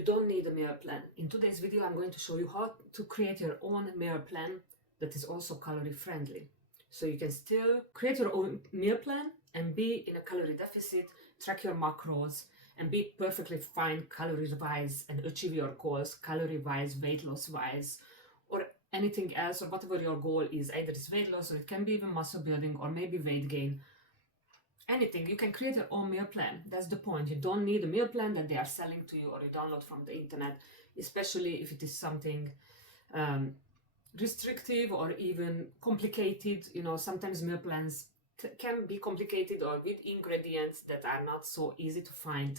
You don't need a meal plan. In today's video, I'm going to show you how to create your own meal plan that is also calorie friendly. So you can still create your own meal plan and be in a calorie deficit, track your macros, and be perfectly fine calorie-wise and achieve your goals calorie-wise, weight loss-wise, or anything else, or whatever your goal is. Either it's weight loss, or it can be even muscle building, or maybe weight gain. Anything. You can create your own meal plan. That's the point. You don't need a meal plan that they are selling to you or you download from the internet, especially if it is something restrictive or even complicated. You know, sometimes meal plans can be complicated or with ingredients that are not so easy to find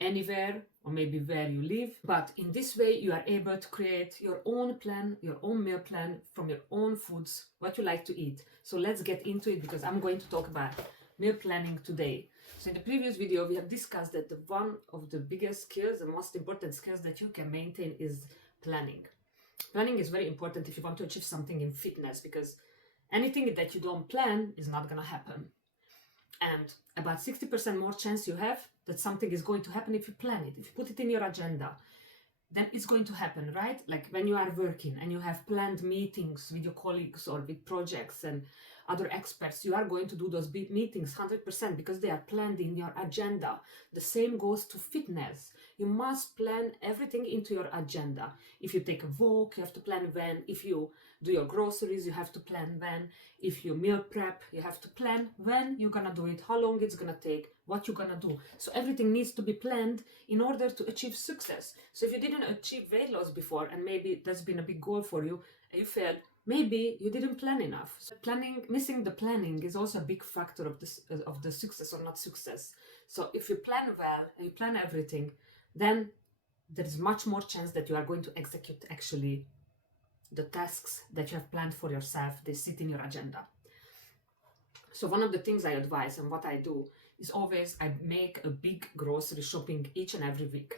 anywhere or maybe where you live. But in this way, you are able to create your own plan, your own meal plan from your own foods, what you like to eat. So let's get into it, because I'm going to talk about meal planning today. So in the previous video, we have discussed that one of the biggest skills, the most important skills that you can maintain is planning. Planning is very important if you want to achieve something in fitness, because anything that you don't plan is not going to happen. And about 60% more chance you have that something is going to happen if you plan it. If you put it in your agenda, then it's going to happen, right? Like when you are working and you have planned meetings with your colleagues or with projects and other experts, you are going to do those big meetings 100% because they are planned in your agenda. The same goes to fitness. You must plan everything into your agenda. If you take a walk, you have to plan when. If you do your groceries, you have to plan when. If you meal prep, you have to plan when you're gonna do it, how long it's gonna take, what you're gonna do. So everything needs to be planned in order to achieve success. So if you didn't achieve weight loss before, and maybe that's been a big goal for you, and you failed, maybe you didn't plan enough. So missing the planning is also a big factor of the success or not success. So if you plan well and you plan everything, then there's much more chance that you are going to execute actually the tasks that you have planned for yourself. They sit in your agenda. So one of the things I advise and what I do is always I make a big grocery shopping each and every week.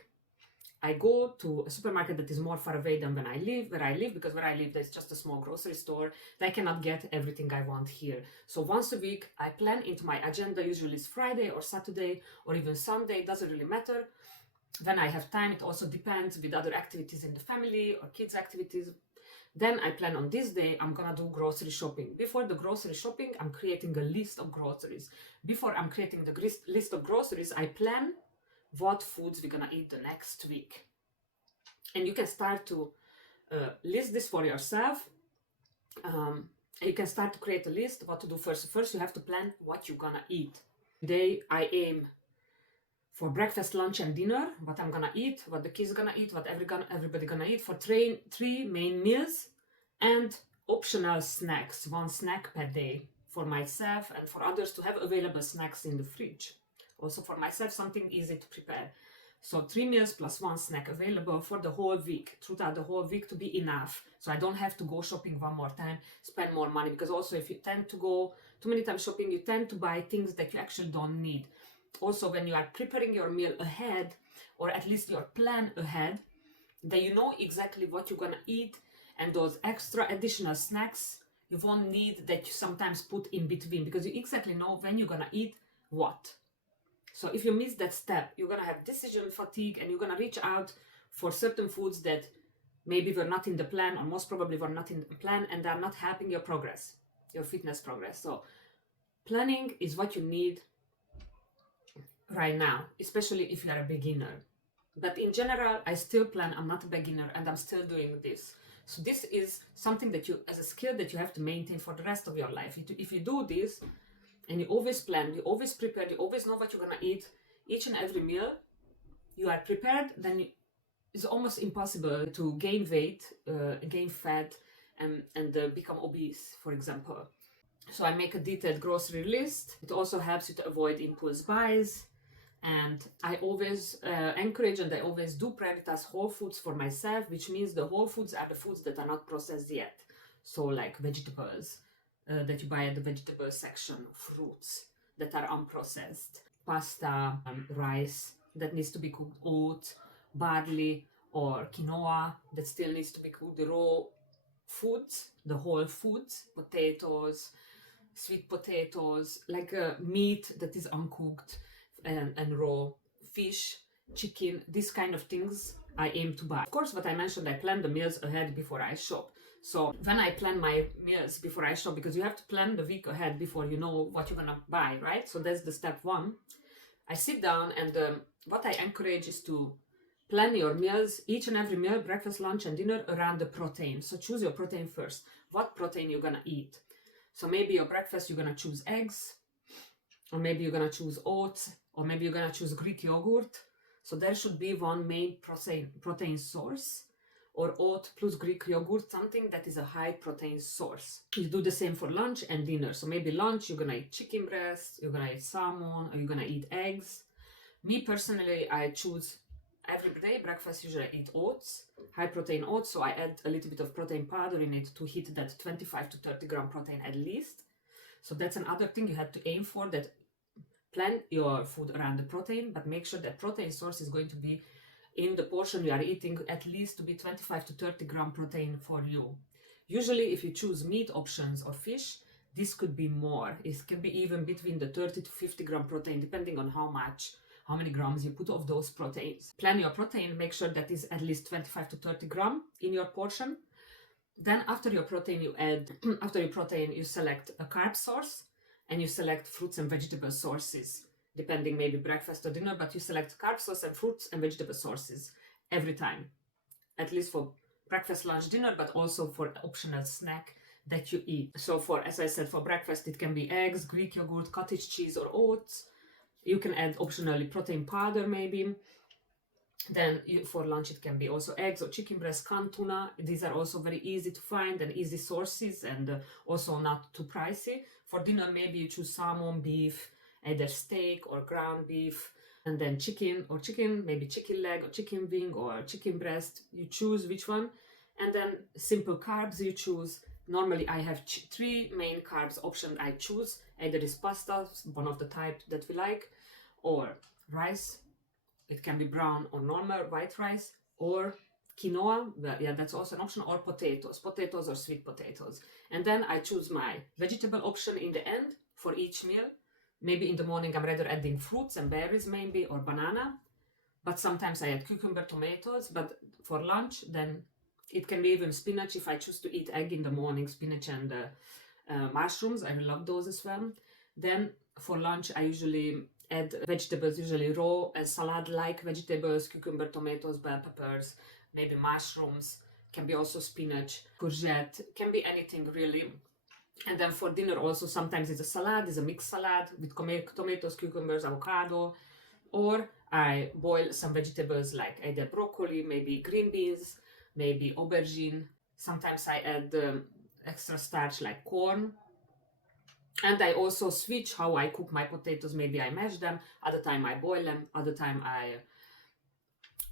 I go to a supermarket that is more far away than where I live, because where I live there's just a small grocery store. I cannot get everything I want here. So once a week I plan into my agenda. Usually it's Friday or Saturday or even Sunday, it doesn't really matter. When I have time, it also depends with other activities in the family or kids activities. Then I plan on this day I'm gonna do grocery shopping. Before the grocery shopping, I'm creating a list of groceries. Before I'm creating the list of groceries, I plan what foods we're gonna eat the next week. And you can start to list this for yourself. You can start to create a list what to do first. First, you have to plan what you're gonna eat. Today, I aim for breakfast, lunch, and dinner, what I'm gonna eat, what the kids gonna eat, what everybody gonna eat, for three main meals, and optional snacks, one snack per day for myself and for others to have available snacks in the fridge. Also for myself, something easy to prepare. So 3 meals plus 1 snack available for the whole week, throughout the whole week, to be enough. So I don't have to go shopping one more time, spend more money, because also if you tend to go too many times shopping, you tend to buy things that you actually don't need. Also, when you are preparing your meal ahead, or at least your plan ahead, then you know exactly what you're gonna eat, and those extra additional snacks you won't need that you sometimes put in between, because you exactly know when you're gonna eat what. So if you miss that step, you're gonna have decision fatigue and you're gonna reach out for certain foods that maybe were not in the plan, or most probably were not in the plan, and are not helping your progress, your fitness progress. So planning is what you need right now, especially if you are a beginner. But in general, I still plan. I'm not a beginner and I'm still doing this. So this is something that you, as a skill that you have to maintain for the rest of your life. If you do this and you always plan, you always prepare, you always know what you're gonna eat each and every meal, you are prepared, then it's almost impossible to gain weight, gain fat, and become obese, for example. So I make a detailed grocery list. It also helps you to avoid impulse buys. And I always encourage, and I always do prioritize whole foods for myself, which means the whole foods are the foods that are not processed yet. So like vegetables that you buy at the vegetable section, fruits that are unprocessed, pasta, rice that needs to be cooked, oats, barley or quinoa that still needs to be cooked, the raw foods, the whole foods, potatoes, sweet potatoes, like meat that is uncooked, and raw fish, chicken, these kind of things I aim to buy. Of course, what I mentioned, I plan the meals ahead before I shop. So when I plan my meals before I shop, because you have to plan the week ahead before you know what you're gonna buy, right? So that's the step one. I sit down, and what I encourage is to plan your meals, each and every meal, breakfast, lunch, and dinner, around the protein. So choose your protein first. What protein you're gonna eat? So maybe your breakfast, you're gonna choose eggs, or maybe you're gonna choose oats, or maybe you're gonna choose Greek yogurt. So there should be one main protein source, or oat plus Greek yogurt, something that is a high protein source. You do the same for lunch and dinner. So maybe lunch, you're gonna eat chicken breast, you're gonna eat salmon, or you're gonna eat eggs. Me personally, I choose every day breakfast, usually I eat oats, high protein oats, so I add a little bit of protein powder in it to hit that 25 to 30 gram protein at least. So that's another thing you have to aim for, that plan your food around the protein, but make sure that protein source is going to be in the portion you are eating, at least to be 25 to 30 gram protein for you. Usually if you choose meat options or fish, this could be more. It can be even between the 30 to 50 gram protein, depending on how many grams you put of those proteins. Plan your protein, make sure that is at least 25 to 30 gram in your portion. Then after your protein, you select a carb source, and you select fruits and vegetable sources, depending maybe breakfast or dinner, but you select carb source and fruits and vegetable sources every time, at least for breakfast, lunch, dinner, but also for optional snack that you eat. So as I said, for breakfast, it can be eggs, Greek yogurt, cottage cheese, or oats. You can add optionally protein powder maybe. Then for lunch, it can be also eggs or chicken breast, canned tuna. These are also very easy to find and easy sources, and also not too pricey. For dinner, maybe you choose salmon, beef, either steak or ground beef, and then chicken, maybe chicken leg or chicken wing or chicken breast. You choose which one. And then simple carbs you choose. Normally I have three main carbs option I choose. Either is pasta, one of the type that we like, or rice. It can be brown or normal white rice, or quinoa, yeah, that's also an option, or potatoes or sweet potatoes. And then I choose my vegetable option in the end for each meal. Maybe in the morning I'm rather adding fruits and berries maybe, or banana, but sometimes I add cucumber, tomatoes. But for lunch, then it can be even spinach if I choose to eat egg in the morning, spinach and mushrooms. I love those as well. Then for lunch I usually add vegetables, usually raw, salad-like vegetables, cucumber, tomatoes, bell peppers, maybe mushrooms, can be also spinach, courgette, can be anything really. And then for dinner also, sometimes it's a salad, it's a mixed salad with tomatoes, cucumbers, avocado, or I boil some vegetables like either broccoli, maybe green beans, maybe aubergine. Sometimes I add extra starch like corn. And I also switch how I cook my potatoes. Maybe I mash them, other time I boil them, other time I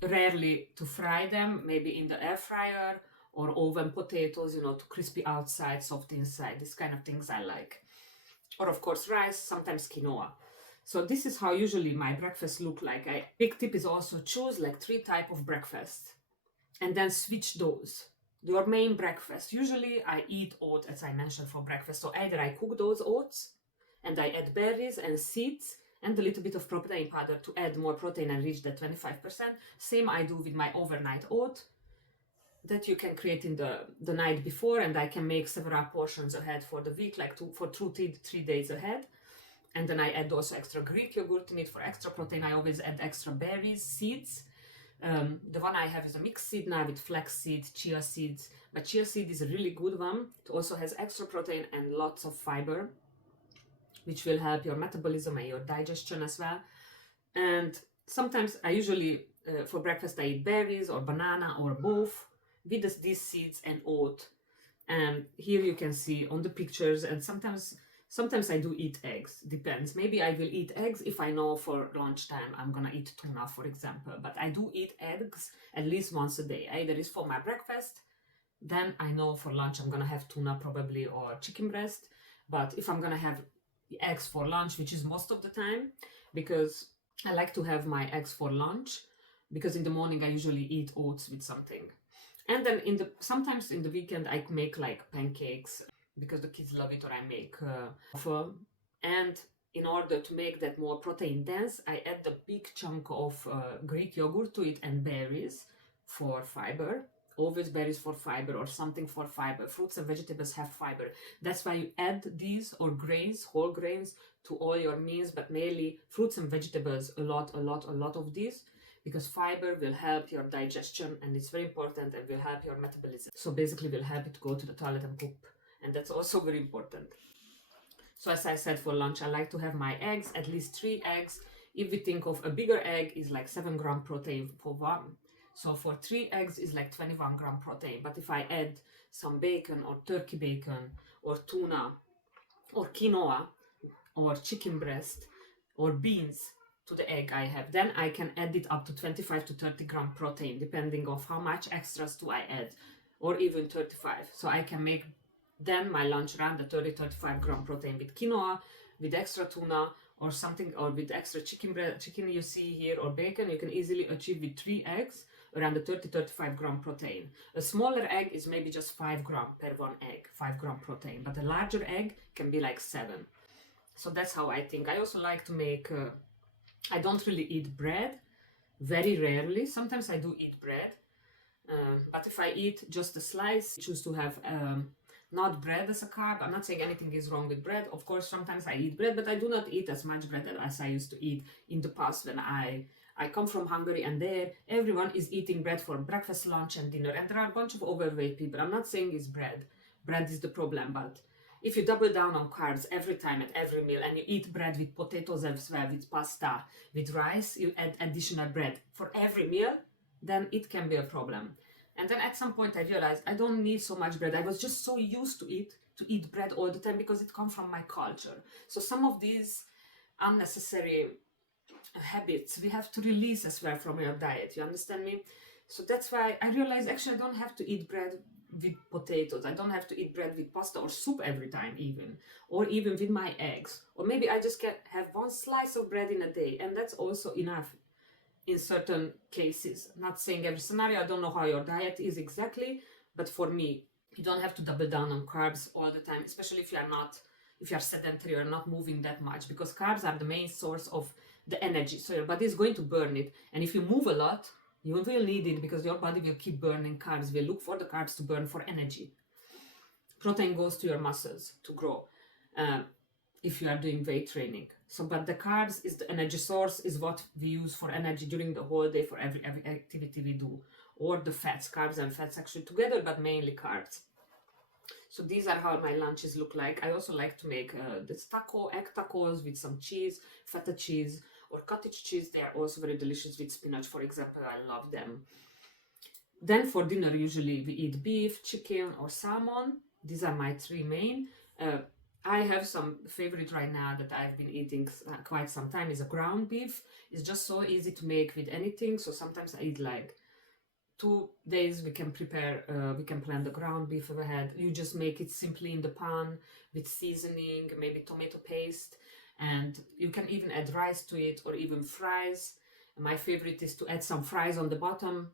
rarely to fry them, maybe in the air fryer, or oven potatoes, to crispy outside, soft inside. These kind of things I like. Or of course rice, sometimes quinoa. So this is how usually my breakfast look like. Big tip is also choose like 3 types of breakfast and then switch those. Your main breakfast. Usually I eat oats, as I mentioned, for breakfast. So either I cook those oats and I add berries and seeds and a little bit of protein powder to add more protein and reach that 25%. Same I do with my overnight oat that you can create in the night before, and I can make several portions ahead for the week, like 3 days ahead. And then I add also extra Greek yogurt in it for extra protein. I always add extra berries, seeds. The one I have is a mixed seed now with flax seed, chia seeds. But chia seed is a really good one. It also has extra protein and lots of fiber, which will help your metabolism and your digestion as well. And sometimes I usually, for breakfast, I eat berries or banana or both with these seeds and oat. And here you can see on the pictures, and sometimes I do eat eggs, depends. Maybe I will eat eggs if I know for lunchtime I'm gonna eat tuna, for example. But I do eat eggs at least once a day. Either is for my breakfast, then I know for lunch I'm gonna have tuna probably, or chicken breast. But if I'm gonna have eggs for lunch, which is most of the time, because I like to have my eggs for lunch, because in the morning I usually eat oats with something. And then sometimes in the weekend I make like pancakes, because the kids love it, or I make waffle. And in order to make that more protein dense, I add a big chunk of Greek yogurt to it and berries for fiber. Always berries for fiber or something for fiber. Fruits and vegetables have fiber. That's why you add these or grains, whole grains, to all your meals, but mainly fruits and vegetables, a lot of these, because fiber will help your digestion and it's very important and will help your metabolism. So basically will help it go to the toilet and poop. And that's also very important. So as I said, for lunch, I like to have my eggs, at least 3 eggs. If we think of a bigger egg is like 7 gram protein for one. So for 3 eggs is like 21 gram protein. But if I add some bacon or turkey bacon or tuna or quinoa or chicken breast or beans to the egg I have, then I can add it up to 25 to 30 gram protein, depending on how much extras do I add, or even 35. So I can make then my lunch around the 30-35 gram protein with quinoa, with extra tuna or something, or with extra chicken you see here, or bacon. You can easily achieve with 3 eggs around the 30-35 gram protein. A smaller egg is maybe just 5 gram per one egg, 5 gram protein, but a larger egg can be like 7. So that's how I think. I also like to make, I don't really eat bread, very rarely. Sometimes I do eat bread, but if I eat just a slice, I choose to have not bread as a carb. I'm not saying anything is wrong with bread. Of course, sometimes I eat bread, but I do not eat as much bread as I used to eat in the past when I come from Hungary, and there everyone is eating bread for breakfast, lunch and dinner, and there are a bunch of overweight people. I'm not saying it's bread. Bread is the problem, but if you double down on carbs every time at every meal and you eat bread with potatoes as well, with pasta, with rice, you add additional bread for every meal, then it can be a problem. And then at some point I realized I don't need so much bread. I was just so used to eat bread all the time because it comes from my culture. So some of these unnecessary habits we have to release as well from your diet. You understand me? So that's why I realized actually I don't have to eat bread with potatoes. I don't have to eat bread with pasta or soup every time even, or even with my eggs. Or maybe I just can have 1 slice of bread in a day, and that's also enough in certain cases. Not saying every scenario. I don't know how your diet is exactly, but for me, you don't have to double down on carbs all the time, especially if you are sedentary or not moving that much, because carbs are the main source of the energy. So your body is going to burn it, and if you move a lot, you will need it because your body will keep burning carbs, will look for the carbs to burn for energy. Protein goes to your muscles to grow if you are doing weight training. So, but the carbs is the energy source, is what we use for energy during the whole day for every activity we do. Or the fats, carbs and fats actually together, but mainly carbs. So these are how my lunches look like. I also like to make this egg tacos with some cheese, feta cheese, or cottage cheese. They are also very delicious with spinach, for example. I love them. Then for dinner, usually we eat beef, chicken, or salmon. These are my 3 main. I have some favorite right now that I've been eating quite some time is a ground beef. It's just so easy to make with anything. So sometimes I eat like 2 days. We can prepare, we can plan the ground beef ahead. You just make it simply in the pan with seasoning, maybe tomato paste. And you can even add rice to it or even fries. My favorite is to add some fries on the bottom,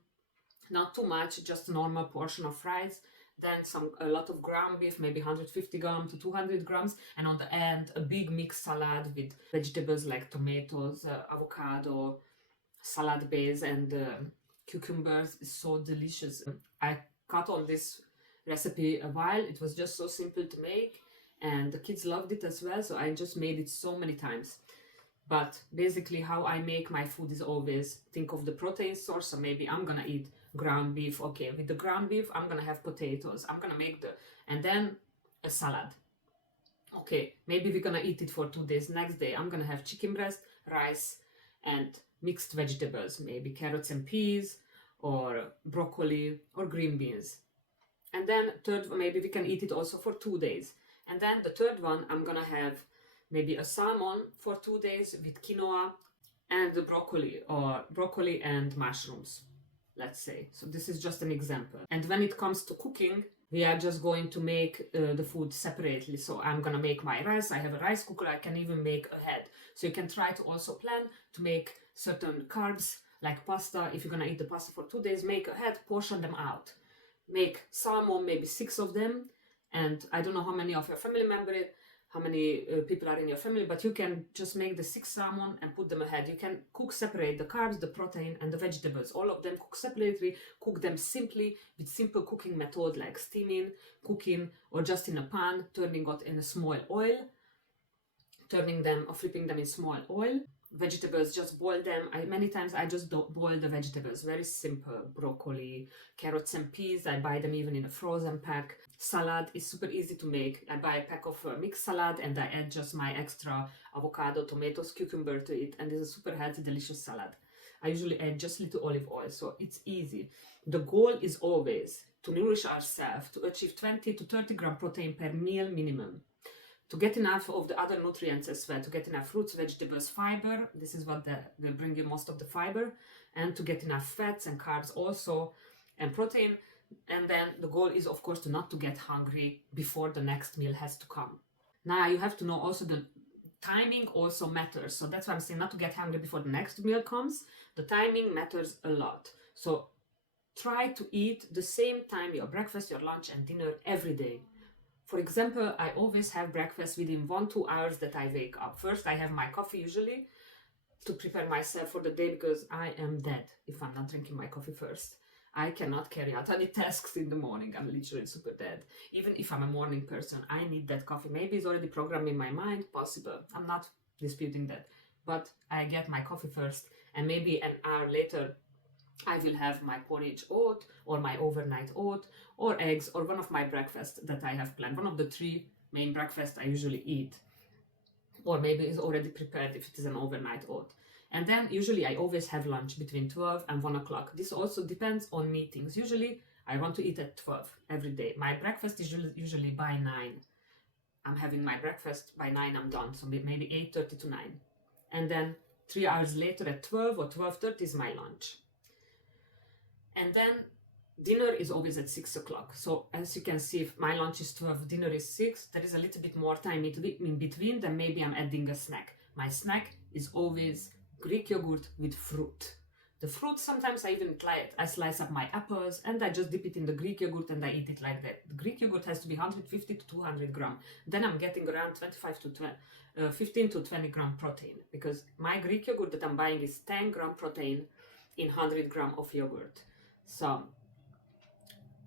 not too much, just a normal portion of fries. Then a lot of ground beef, maybe 150 grams to 200 grams. And on the end, a big mixed salad with vegetables like tomatoes, avocado, salad base, and cucumbers. Is so delicious. I cut on this recipe a while. It was just so simple to make. And the kids loved it as well, so I just made it so many times. But basically how I make my food is always think of the protein source. So maybe I'm gonna eat ground beef. Okay, with the ground beef, I'm gonna have potatoes. I'm gonna make and then a salad. Okay, maybe we're gonna eat it for 2 days. Next day, I'm gonna have chicken breast, rice, and mixed vegetables. Maybe carrots and peas, or broccoli, or green beans. And then third, maybe we can eat it also for 2 days. And then the third one, I'm gonna have maybe a salmon for 2 days with quinoa and the broccoli and mushrooms, let's say. So this is just an example. And when it comes to cooking, we are just going to make the food separately. So I'm gonna make my rice. I have a rice cooker. I can even make ahead. So you can try to also plan to make certain carbs like pasta. If you're gonna eat the pasta for 2 days, make ahead, portion them out. Make salmon, maybe 6 of them. And I don't know how many of your family members how many people are in your family, but you can just make the 6 salmon and put them ahead. You can cook separate the carbs, the protein, and the vegetables. All of them cook separately, cook them simply with simple cooking method like steaming, cooking, or just in a pan, turning it in a small oil, turning them or flipping them in small oil. Vegetables, just boil them. Many times I just boil the vegetables, very simple. Broccoli, carrots and peas, I buy them even in a frozen pack. Salad is super easy to make. I buy a pack of mixed salad and I add just my extra avocado, tomatoes, cucumber to it, and it's a super healthy, delicious salad. I usually add just little olive oil, so it's easy. The goal is always to nourish ourselves, to achieve 20 to 30 gram protein per meal minimum. To get enough of the other nutrients as well, to get enough fruits, vegetables, fiber, this is what will bring you most of the fiber, and to get enough fats and carbs also, and protein. And then the goal is, of course, not to get hungry before the next meal has to come. Now you have to know also the timing also matters. So that's why I'm saying not to get hungry before the next meal comes. The timing matters a lot. So try to eat the same time, your breakfast, your lunch, and dinner every day. For example, I always have breakfast within 1-2 hours that I wake up. First, I have my coffee usually to prepare myself for the day because I am dead if I'm not drinking my coffee first. I cannot carry out any tasks in the morning. I'm literally super dead. Even if I'm a morning person, I need that coffee. Maybe it's already programmed in my mind, possible. I'm not disputing that. But I get my coffee first, and maybe an hour later, I will have my porridge oat or my overnight oat or eggs or one of my breakfasts that I have planned. One of the 3 main breakfasts I usually eat. Or maybe it's already prepared if it is an overnight oat. And then usually I always have lunch between 12 and 1 o'clock. This also depends on meetings. Usually I want to eat at 12 every day. My breakfast is usually by 9. I'm having my breakfast by 9, I'm done. So maybe 8:30 to 9. And then 3 hours later at 12 or 12:30 is my lunch. And then dinner is always at 6 o'clock. So as you can see, if my lunch is 12, dinner is 6, there is a little bit more time in between, then maybe I'm adding a snack. My snack is always Greek yogurt with fruit. The fruit, sometimes I even I slice up my apples and I just dip it in the Greek yogurt and I eat it like that. The Greek yogurt has to be 150 to 200 gram. Then I'm getting around 15 to 20 gram protein, because my Greek yogurt that I'm buying is 10 gram protein in 100 gram of yogurt. So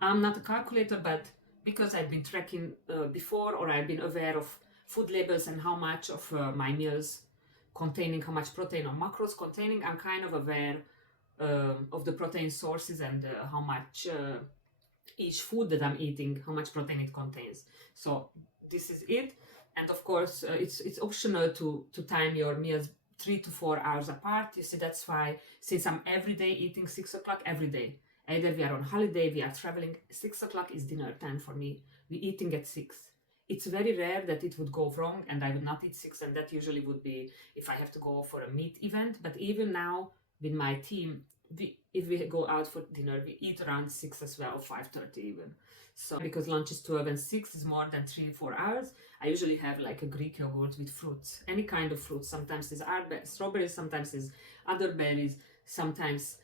I'm not a calculator, but because I've been tracking before, or I've been aware of food labels and how much of my meals containing how much protein or macros containing, I'm kind of aware of the protein sources and how much each food that I'm eating, how much protein it contains. So this is it. And of course, it's optional to time your meals 3 to 4 hours apart. You see, that's why, since I'm every day eating 6 o'clock every day, either we are on holiday, we are traveling, 6 o'clock is dinner time for me. We're eating at 6. It's very rare that it would go wrong and I would not eat 6, and that usually would be if I have to go for a meat event. But even now with my team, if we go out for dinner, we eat around 6 as well, or 5:30 even. So because lunch is 12 and 6 is more than 3-4 hours, I usually have like a Greek yogurt with fruits, any kind of fruit. Sometimes it's strawberries, sometimes it's other berries, sometimes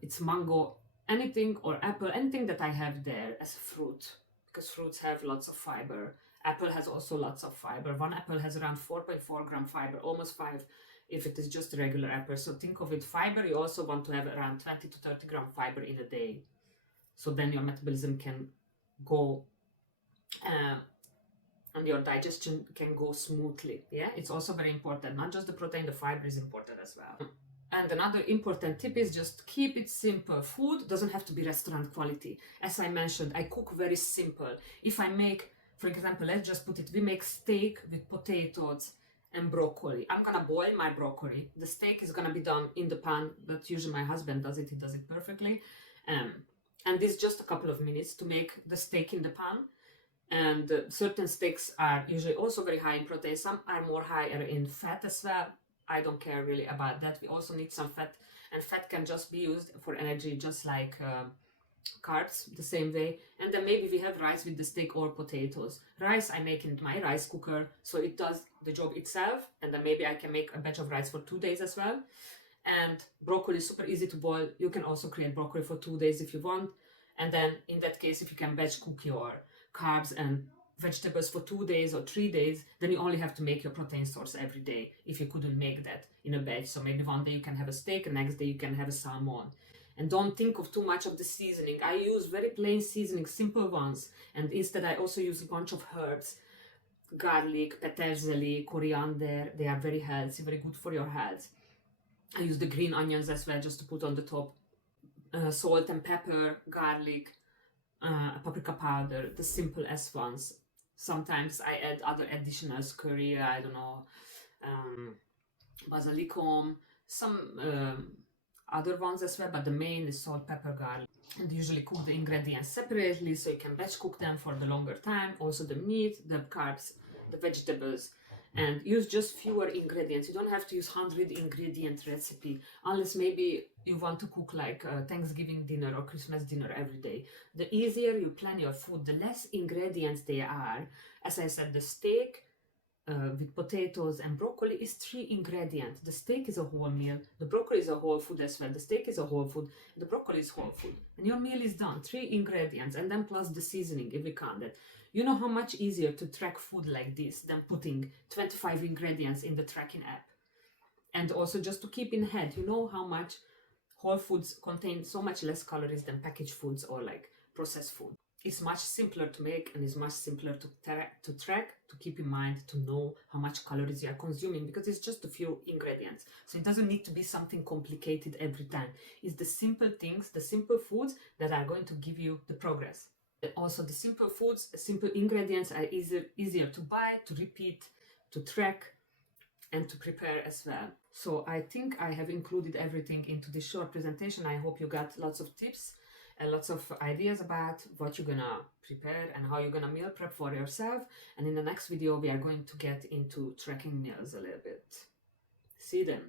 it's mango, anything, or apple, anything that I have there as fruit, because fruits have lots of fiber. Apple has also lots of fiber. One apple has around 4.4 gram fiber, almost 5 if it is just a regular apple. So think of it, fiber, you also want to have around 20 to 30 gram fiber in a day. So then your metabolism can go and your digestion can go smoothly. Yeah, it's also very important. Not just the protein, the fiber is important as well. And another important tip is just keep it simple. Food doesn't have to be restaurant quality. As I mentioned, I cook very simple. If I make, for example, let's just put it, we make steak with potatoes and broccoli. I'm gonna boil my broccoli. The steak is gonna be done in the pan, but usually my husband does it, he does it perfectly. And this is just a couple of minutes to make the steak in the pan. And certain steaks are usually also very high in protein. Some are more higher in fat as well. I don't care really about that. We also need some fat, and fat can just be used for energy, just like carbs, the same way. And then maybe we have rice with the steak or potatoes. Rice I make in my rice cooker, so it does the job itself, and then maybe I can make a batch of rice for 2 days as well. And broccoli is super easy to boil. You can also create broccoli for 2 days if you want. And then in that case, if you can batch cook your carbs and vegetables for 2 days or 3 days, then you only have to make your protein source every day if you couldn't make that in a batch. So maybe one day you can have a steak, and next day you can have a salmon. And don't think of too much of the seasoning. I use very plain seasoning, simple ones, and instead I also use a bunch of herbs, garlic, peterselie, coriander. They are very healthy, very good for your health. I use the green onions as well, just to put on the top. Salt and pepper, garlic, paprika powder, the simple S ones. Sometimes I add other additionals, curry, I don't know, basilicum, some other ones as well, but the main is salt, pepper, garlic. And usually cook the ingredients separately, so you can batch cook them for the longer time. Also the meat, the carbs, the vegetables, and use just fewer ingredients. You don't have to use 100 ingredient recipe, unless maybe you want to cook like Thanksgiving dinner or Christmas dinner every day. The easier you plan your food, the less ingredients they are. As I said, the steak with potatoes and broccoli is 3 ingredients. The steak is a whole meal, the broccoli is a whole food as well, the steak is a whole food, the broccoli is whole food, and your meal is done. 3 ingredients, and then plus the seasoning if we count it. You know how much easier to track food like this than putting 25 ingredients in the tracking app. And also just to keep in head, you know how much whole foods contain so much less calories than packaged foods or like processed food. It's much simpler to make, and it's much simpler to track, to keep in mind, to know how much calories you are consuming, because it's just a few ingredients. So it doesn't need to be something complicated every time. It's the simple things, the simple foods that are going to give you the progress. Also, the simple foods, simple ingredients are easier to buy, to repeat, to track, and to prepare as well. So I think I have included everything into this short presentation. I hope you got lots of tips and lots of ideas about what you're gonna prepare and how you're gonna meal prep for yourself. And in the next video, we are going to get into tracking meals a little bit. See you then.